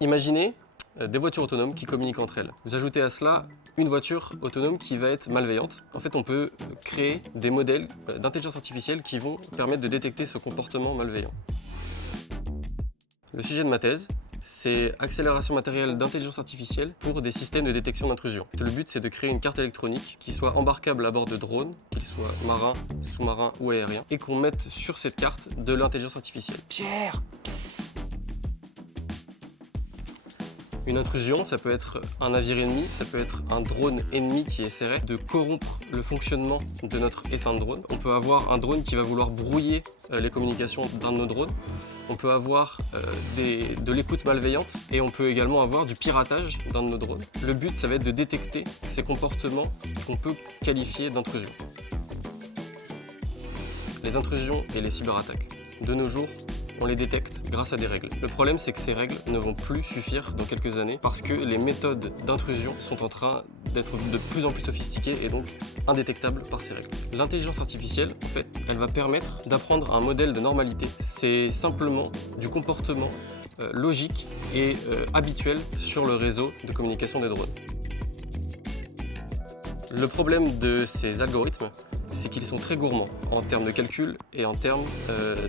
Imaginez des voitures autonomes qui communiquent entre elles. Vous ajoutez à cela une voiture autonome qui va être malveillante. En fait, on peut créer des modèles d'intelligence artificielle qui vont permettre de détecter ce comportement malveillant. Le sujet de ma thèse, c'est accélération matérielle d'intelligence artificielle pour des systèmes de détection d'intrusion. Le but, c'est de créer une carte électronique qui soit embarquable à bord de drones, qu'ils soient marins, sous-marins ou aériens, et qu'on mette sur cette carte de l'intelligence artificielle. Pierre, psst. Une intrusion, ça peut être un navire ennemi, ça peut être un drone ennemi qui essaierait de corrompre le fonctionnement de notre essaim de drone. On peut avoir un drone qui va vouloir brouiller les communications d'un de nos drones. On peut avoir de l'écoute malveillante et on peut également avoir du piratage d'un de nos drones. Le but, ça va être de détecter ces comportements qu'on peut qualifier d'intrusion. Les intrusions et les cyberattaques. De nos jours, on les détecte grâce à des règles. Le problème, c'est que ces règles ne vont plus suffire dans quelques années parce que les méthodes d'intrusion sont en train d'être de plus en plus sophistiquées et donc indétectables par ces règles. L'intelligence artificielle, en fait, elle va permettre d'apprendre un modèle de normalité. C'est simplement du comportement logique et habituel sur le réseau de communication des drones. Le problème de ces algorithmes, c'est qu'ils sont très gourmands en termes de calcul et en termes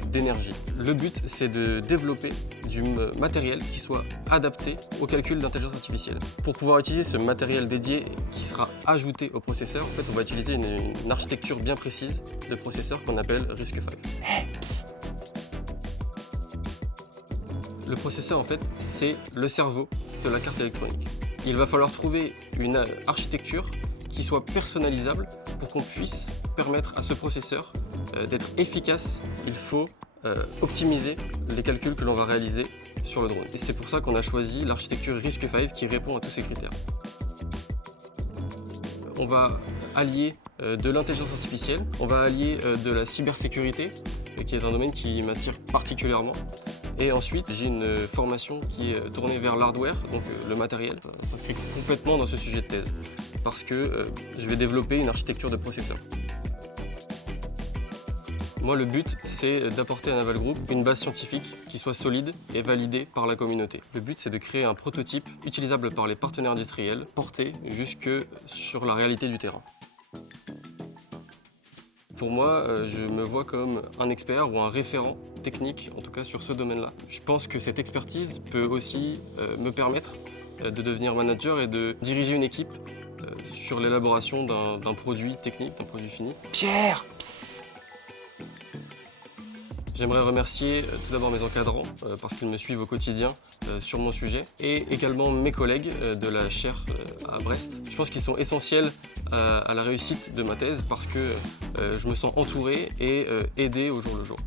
d'énergie. Le but, c'est de développer du matériel qui soit adapté au calcul d'intelligence artificielle. Pour pouvoir utiliser ce matériel dédié qui sera ajouté au processeur, en fait, on va utiliser une architecture bien précise de processeur qu'on appelle RISC-V. Hey, psst. Le processeur, en fait, c'est le cerveau de la carte électronique. Il va falloir trouver une architecture qui soit personnalisable pour qu'on puisse permettre à ce processeur d'être efficace. Il faut optimiser les calculs que l'on va réaliser sur le drone. Et c'est pour ça qu'on a choisi l'architecture RISC-V qui répond à tous ces critères. On va allier de l'intelligence artificielle, on va allier de la cybersécurité, qui est un domaine qui m'attire particulièrement. Et ensuite, j'ai une formation qui est tournée vers l'hardware, donc le matériel. Ça s'inscrit complètement dans ce sujet de thèse, parce que je vais développer une architecture de processeur. Moi, le but, c'est d'apporter à Naval Group une base scientifique qui soit solide et validée par la communauté. Le but, c'est de créer un prototype utilisable par les partenaires industriels, porté jusque sur la réalité du terrain. Pour moi, je me vois comme un expert ou un référent technique, en tout cas sur ce domaine-là. Je pense que cette expertise peut aussi me permettre de devenir manager et de diriger une équipe sur l'élaboration d'un produit technique, d'un produit fini. Pierre, psst. J'aimerais remercier tout d'abord mes encadrants parce qu'ils me suivent au quotidien sur mon sujet et également mes collègues de la chaire à Brest. Je pense qu'ils sont essentiels à la réussite de ma thèse parce que je me sens entouré et aidé au jour le jour.